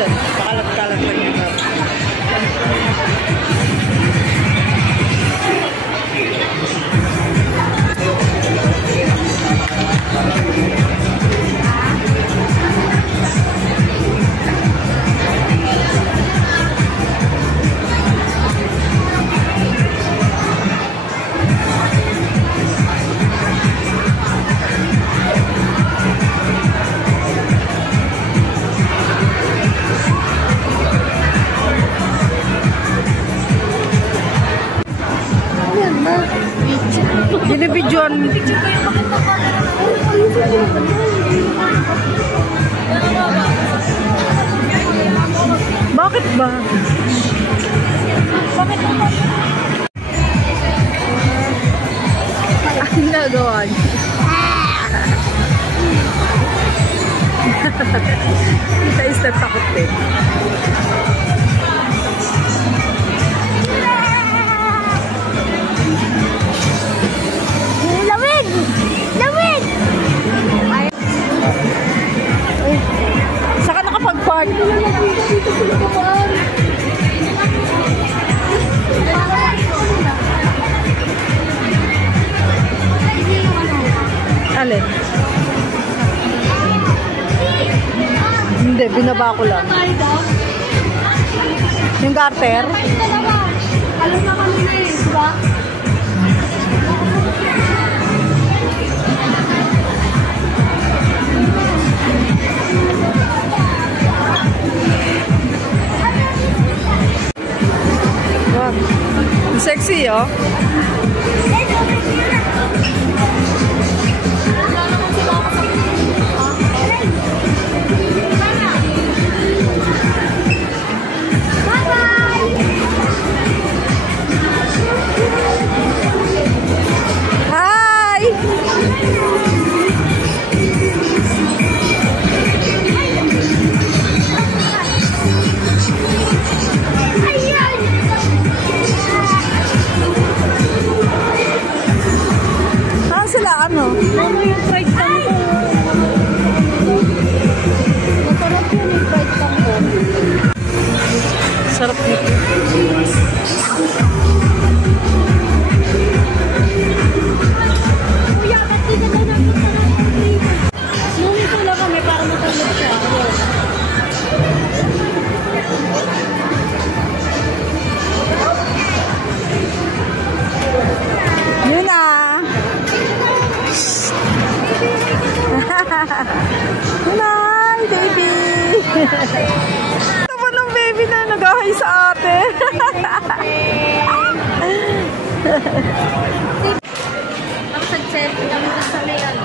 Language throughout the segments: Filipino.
siya. Pakalat-kalat lang yan. Binibidyon. Bakit ba? Bakit ba? Ang nagawa niya. Isa-isa takot din. Saka nakapag-park. Alin? Hindi, binaba ko lang. Yung garter? Alam na kami na yun, diba? Sexy, oh. Ano yung fried tango? Masarap yun yung fried tango. Sarap nito. Kuya, ba't di ka daw napunta ng pag-trip? Nung lang kami para matulog siya. Yun na. Hi, baby! Tama ng baby na nag-ahay sa ate. Ang sag-selfie lang ito sa may ano.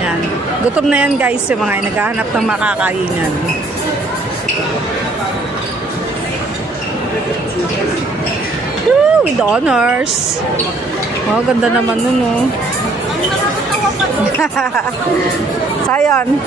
Yan. Gutom na yan guys yung mga naghahanap ng makakainan. Woo, with honors. Oh, ganda naman nun, oh. Sayon.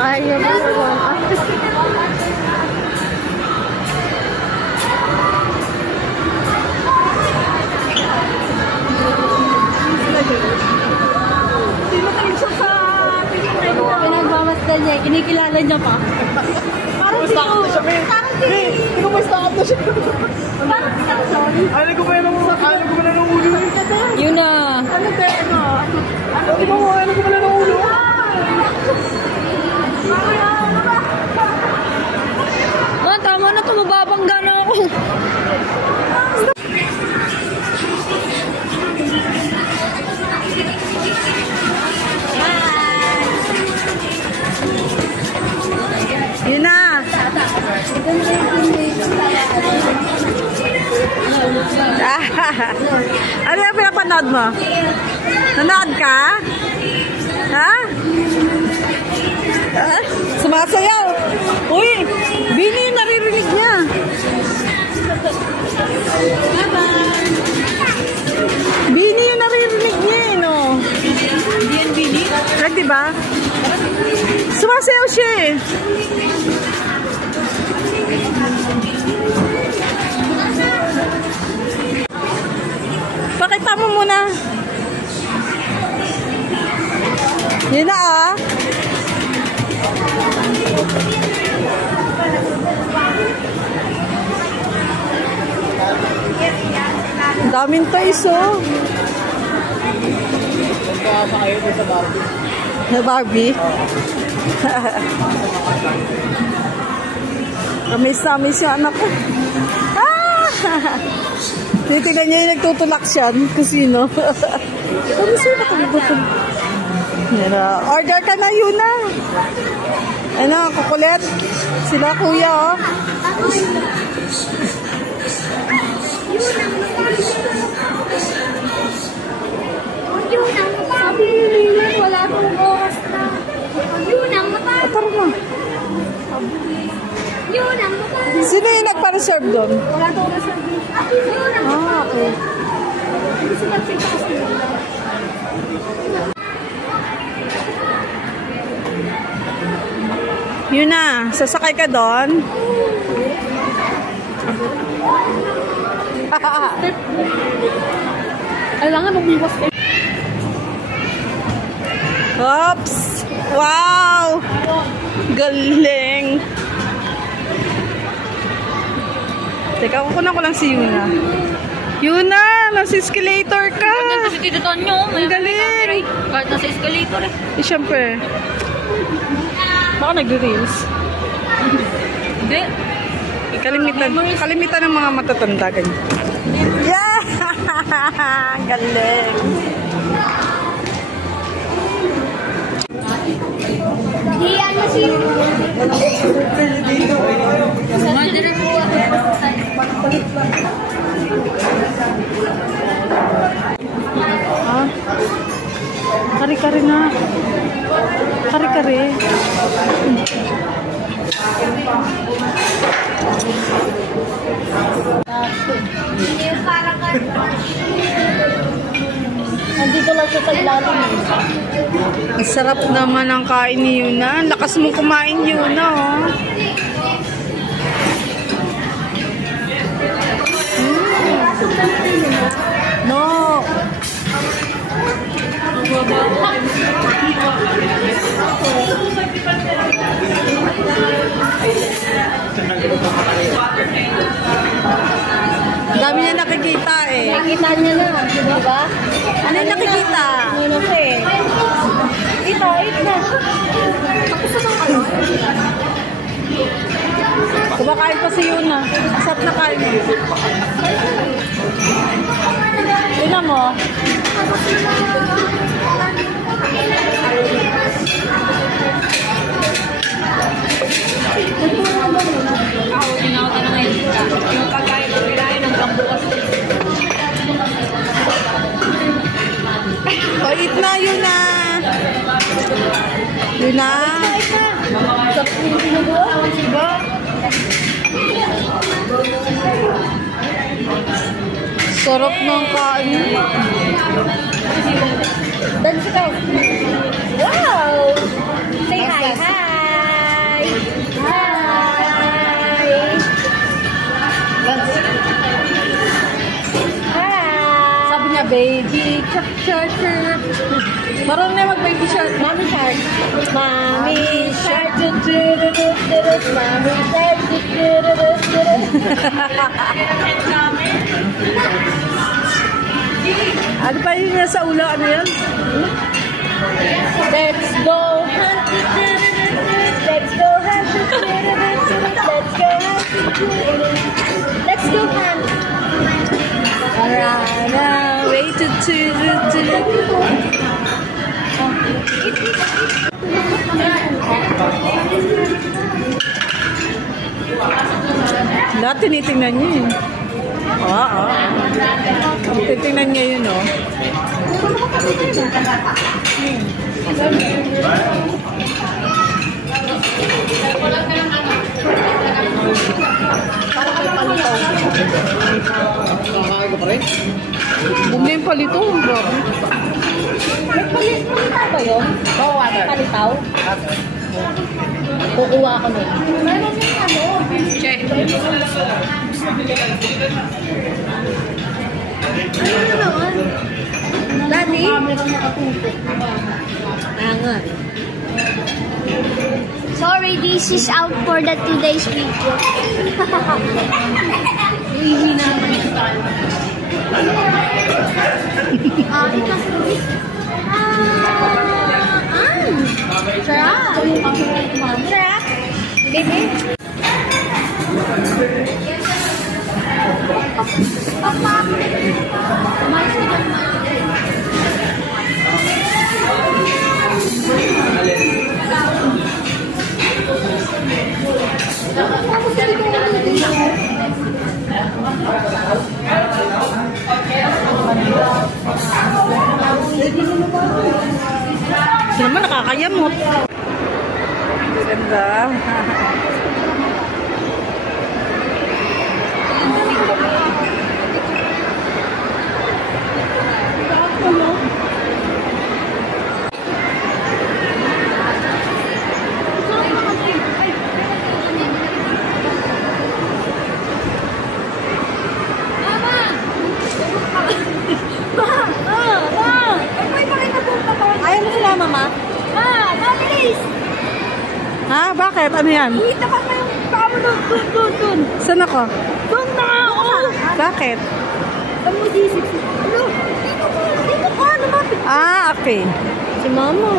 Ay, yung pinagmamasdan niya, kinikilala niya pa. Parang si Hindi ko may stop na siya. Parang si Carson. Alam ko ba yan ng ulo? Yun na. Ano ba yan? Alam ko ba yan ng ulo? Ah, tama na ito. Mababangga na ako. Yun na. Ano yung pinapanood mo? Nanood ka? Ha? Sumasayaw. Uy, Bini, naririnig niya. Bini yung naririnig niya eh, no? Hindi yan, Bini. Diba? Sumasayaw siya eh. Pakita mo muna. Yun na ah. Ang daming toys oh. Na Barbie? Amis yung anak ko. Ah! Titignan niya yung nagtutulak siya. Kusino. Sino ito? Order ka na yun na. Ano, kukulit. Sila kuya oh. Sabi ni Lilian, wala akong oras na. Yun ang mata. Tara na. Yun ang mata. Sino yung nagpa-reserve doon? Wala akong oras na. Yun ang mata. Okay. Hindi sila pinta kasi nila. Yun na. Sasakay ka doon. Alangan umiwas eh. Oops! Wow! Galing! Teka, kukunan ko lang si Yuna. Yuna! Nasa escalator ka! Kasi dito nyo. Ang galing! Kahit nasa escalator eh. Eh, syempre. Baka nag-reels. Hindi. Kalimitan ng mga matatanda ganyan. Yeah! Ang galing! Di ano si... Madre po. Ah? Kari-kari na. Kari-kari. Hindi yung parang ka. Nandito lang siya sa ilalim. Ang sarap naman ang kain ni Yuna. Lakas mong kumain, Yuna, oh. No. Dami niya nakikita eh. Nakita niya na, di ba? Ano yung nakikita? Ano siya eh. Ito, na. Tapos na ano? Kumakain pa si Yuna. Asap na kain eh. Tingnan mo. Ako, tinawag na ngayon. Yung pagkain ng pirahin hanggang bukas. O, eat na, Yuna. Yuna. Sa pinubuo, diba? Sarap ng kain. Dance ka. Wow! Say hi, hi! Hi! Hi! Sabi niya, baby, chop, chop, chop. Marunong na mag-baby shark. Mommy shark. Mommy shark. Mommy shark. Ano pa yun sa ulo? Ano yan? Let's go hunt. Let's go hunt. Let's go hunt. Let's go hunt. Run away to lahat tinitingnan niya eh. Oo. Titingnan niya yun, oh. Parang may palitaw. Kakain ko pa rin? Bumili yung palito. May palitaw ba yun? Oo, water. Palitaw? Kukuha ako nun. Meron yung ano? Che. Ano naman? Daddy? Angat. Sorry, this is out for the today's video. Iwi naman. Ito. Sarap. Sarap. Baby. Ito naman nakakayamot. Ganda. Ayaw mo sila, mama? Mabilis! Ha? Bakit? Ano yan? Itapat mo yung paa mo dun. Saan ako? Dun na ako! Bakit? Saan mo sisip? Ano? Dito ka, lumapit. Ah, okay. Si mama.